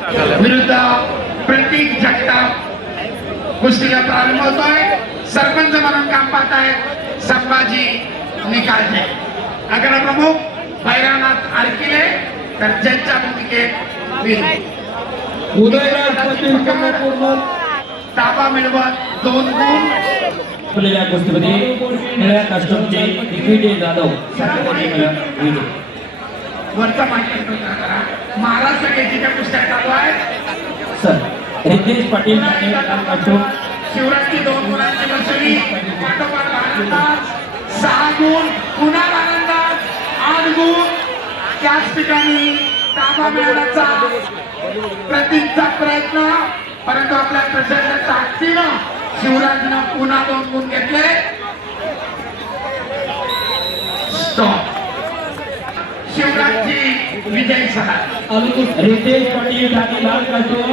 विरुद्ध प्रतीक जगताप कुस्तीला प्रारंभ होतोय। सरपंच म्हणून काम पाहत आहेत संभाजी निकाळजे। आगरा प्रमुख भैरवनाथ आरकिले तर जजच्या भूमिकेत उदयराज पाटील पूर्ण ताबा मिळवत 2 गुण आपल्या कुस्तीमध्ये निळ्या कास्टूमचे दिग्विजय जाधव वरचा माहिती महाराष्ट्र केसरीच्या कुस्त्या चालू आहेत। सर रितेश पाटील कास्टूम शिवराजची 2 गुणांची वसुली पाठोपाठ आनंदात 6 गुण पुन्हा आनंदात 8 गुण त्याच ठिकाणी ताबा मिळवण्याचा प्रतीकचा प्रयत्न परंतु आपल्या प्रचंड ताकदीनं शिवराजनं पुन्हा 2 गुण घेतले। स्टॉप शिवराजची विजयी सभा रितेश पाटील आणि लाल कास्टूम